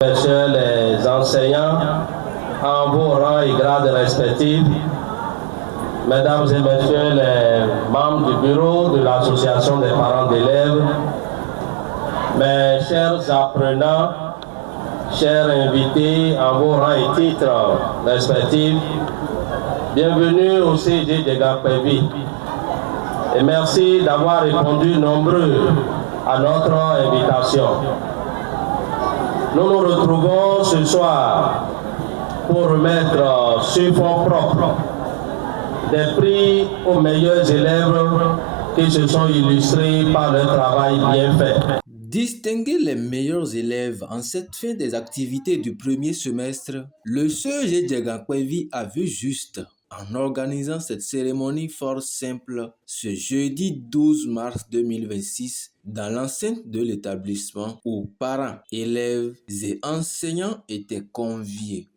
Messieurs les enseignants, en vos rangs et grades respectifs, Mesdames et Messieurs les membres du bureau de l'Association des parents d'élèves, mes chers apprenants, chers invités en vos rangs et titres respectifs, bienvenue au CG de Gakpevi et merci d'avoir répondu nombreux à notre invitation. Nous nous retrouvons ce soir pour remettre sur fonds propres des prix aux meilleurs élèves qui se sont illustrés par leur travail bien fait. Distinguer les meilleurs élèves en cette fin des activités du premier semestre, le CEG de Gakpevi a vu juste en organisant cette cérémonie fort simple ce jeudi 12 mars 2026 dans l'enceinte de l'établissement où parents, élèves et enseignants étaient conviés.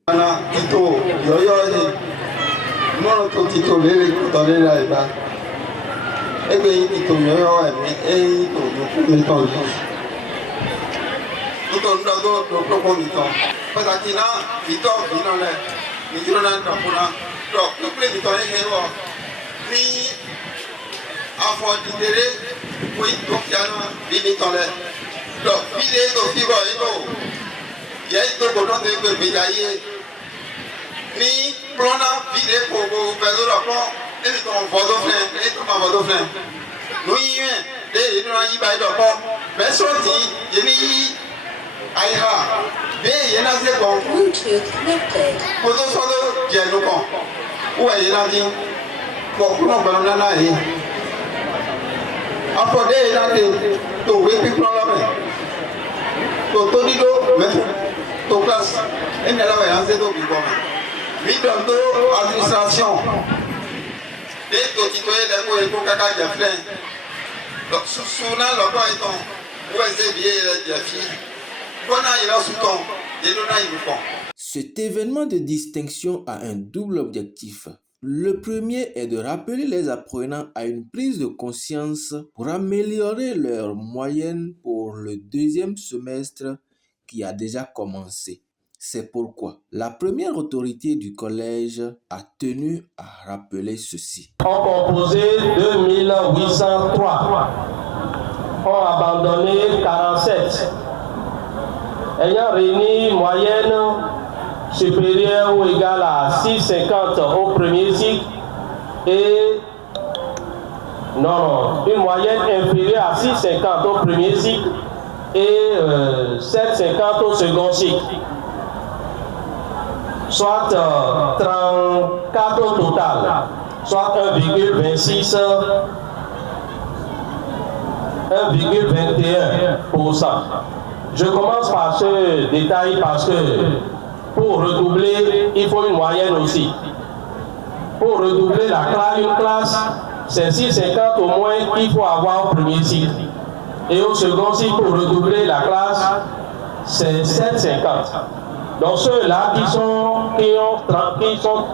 Cet événement de distinction a un double objectif. Le premier est de rappeler les apprenants à une prise de conscience pour améliorer leur moyenne pour le deuxième semestre qui a déjà commencé. C'est pourquoi la première autorité du collège a tenu à rappeler ceci. Ont composé 2803, ont abandonné 47, ayant réuni moyenne supérieure ou égale à 6,50 au premier cycle et une moyenne inférieure à 6,50 au premier cycle et 7,50 au second cycle, soit 34 au total, soit 1,26, 1,21%. Je commence par ce détail parce que pour redoubler, il faut une moyenne aussi. Pour redoubler une classe, c'est 6,50 au moins qu'il faut avoir au premier cycle. Et au second cycle, pour redoubler la classe, c'est 7,50. Donc ceux-là qui sont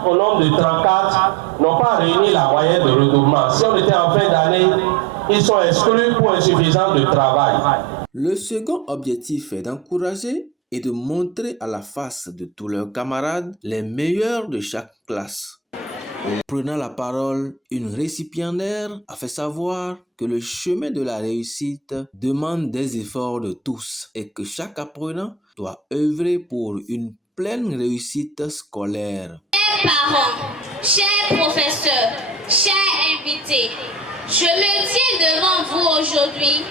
au nombre de 34 n'ont pas réuni la moyenne de redoublement. Si on était en fin d'année, ils sont exclus pour insuffisance de travail. Le second objectif est d'encourager et de montrer à la face de tous leurs camarades les meilleurs de chaque classe. Prenant la parole, une récipiendaire a fait savoir que le chemin de la réussite demande des efforts de tous et que chaque apprenant doit œuvrer pour une pleine réussite scolaire. Chers parents, chers professeurs, chers invités, je me tiens devant vous aujourd'hui,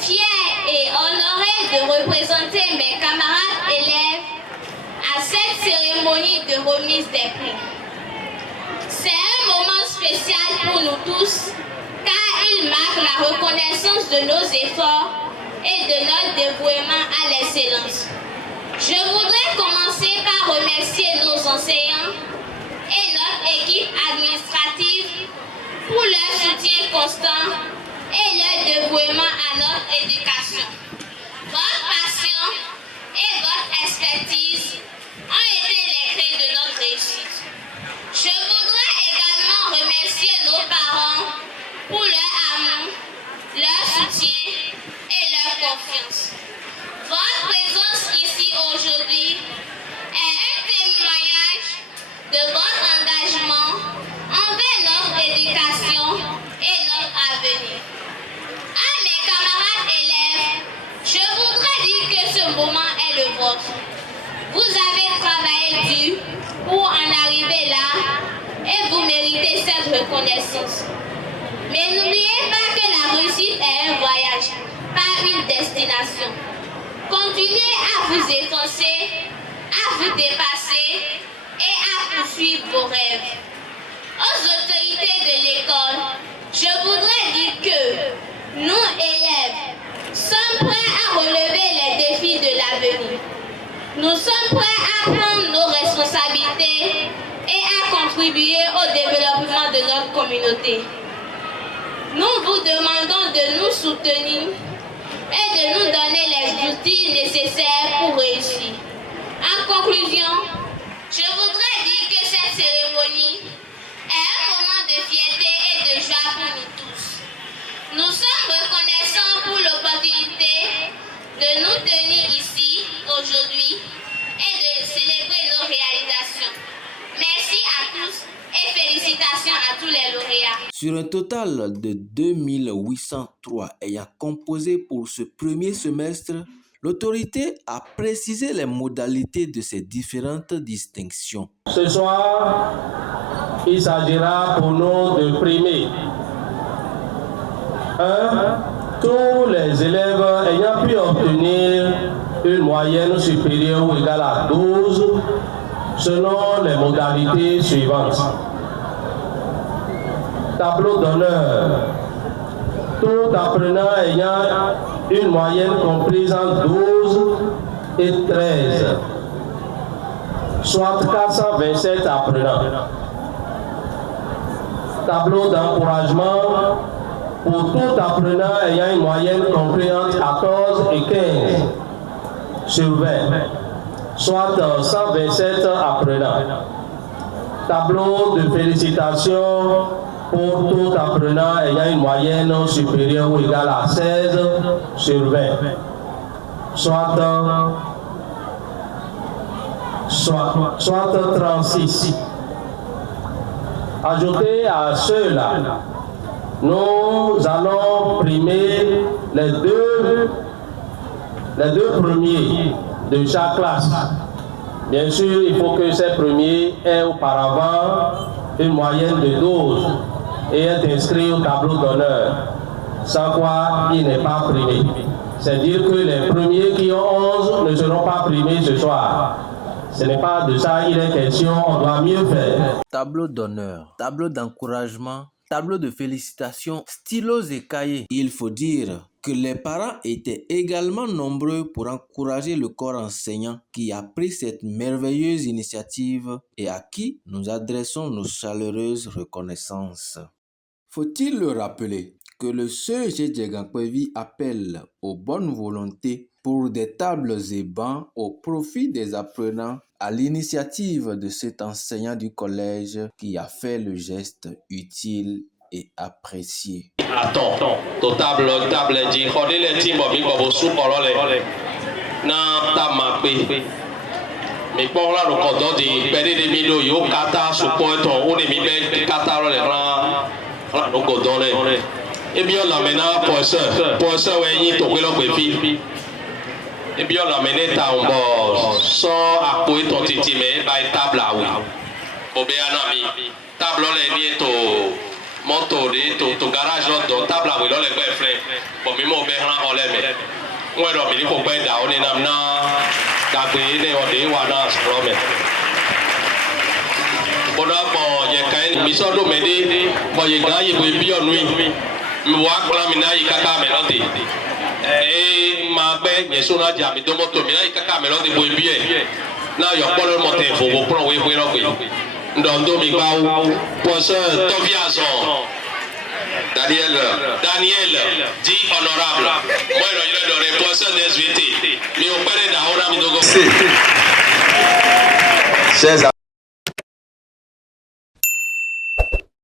fier et honoré de représenter mes camarades élèves à cette cérémonie de remise des prix. C'est un moment spécial pour nous tous, car il marque la reconnaissance de nos efforts et de notre dévouement à l'excellence. Je voudrais commencer par remercier nos enseignants et notre équipe administrative pour leur soutien constant et leur dévouement à notre éducation. Votre passion et votre expertise ont été les clés de notre réussite. Je voudrais également remercier nos parents pour leur amour, leur soutien et leur confiance. Votre présence ici aujourd'hui le vôtre. Vous avez travaillé dur pour en arriver là et vous méritez cette reconnaissance. Mais n'oubliez pas que la réussite est un voyage, pas une destination. Continuez à vous efforcer, à vous dépasser et à poursuivre vos rêves. Aux autorités de l'école, je voudrais dire que nous, élèves, sommes prêts à relever les défis de l'avenir. Nous sommes prêts à prendre nos responsabilités et à contribuer au développement de notre communauté. Nous vous demandons de nous soutenir et de nous donner les outils nécessaires pour réussir. En conclusion, je voudrais dire que cette cérémonie est un moment de fierté et de joie pour nous tous. Nous sommes reconnaissants pour l'opportunité de nous tenir ici aujourd'hui et de célébrer nos réalisations. Merci à tous et félicitations à tous les lauréats. Sur un total de 2803 ayant composé pour ce premier semestre, l'autorité a précisé les modalités de ces différentes distinctions. Ce soir, il s'agira pour nous de primer tous les élèves ayant pu obtenir une moyenne supérieure ou égale à 12 selon les modalités suivantes. Tableau d'honneur. Tout apprenant ayant une moyenne comprise entre 12 et 13, soit 427 apprenants. Tableau d'encouragement pour tout apprenant ayant une moyenne comprise entre 14 et 15 sur 20, soit 127 apprenants. Tableau de félicitations pour tout apprenant ayant une moyenne supérieure ou égale à 16 sur 20, soit 36. Ajoutez à ceux-là, nous allons primer les deux premiers de chaque classe. Bien sûr, il faut que ces premiers aient auparavant une moyenne de 12 et être inscrits au tableau d'honneur, sans quoi il n'est pas primé. C'est-à-dire que les premiers qui ont 11 ne seront pas primés ce soir. Ce n'est pas de ça il est question, on doit mieux faire. Tableau d'honneur, tableau d'encouragement, tableau de félicitations, stylos et cahiers. Il faut dire que les parents étaient également nombreux pour encourager le corps enseignant qui a pris cette merveilleuse initiative et à qui nous adressons nos chaleureuses reconnaissances. Faut-il le rappeler que le CEG Diegankpevi appelle aux bonnes volontés pour des tables et bancs au profit des apprenants à l'initiative de cet enseignant du collège qui a fait le geste utile et apprécié. Attends, table dit, regardez les timbres, mais pas sous parole. Na tamape. Mais pour là, le cordon dit, perdez des millions, yo kata sous point, on est mis kata le grand, le cordon. Et bien, on l'amène pour ça, ouais, il le préfi. Et bien, on l'amène à un bord, sans appuyer ton titi, mais by table là, oui. Au béanami, table on est tout. Moto de to garage do table la wilo le gbe fle bo mi mo be ran ole me won do mi ni ko gbe da oni nam na da gbe ne o de wa na spro me bo na bo ye kan mi so do me de bo ye ga ye bo bi onu mi wa kla mi na yi kaka me lo de ma gbe ye so na ja mi do moto mi na yi kaka me lo de bo bi e na yo po lo mo te fo bo pro we lo gbe Ndondo Migbaou, professeur Toviazon, Daniel, dit honorable. Moi, je le professeur des SVT. Mais au père d'Ahora Midogo.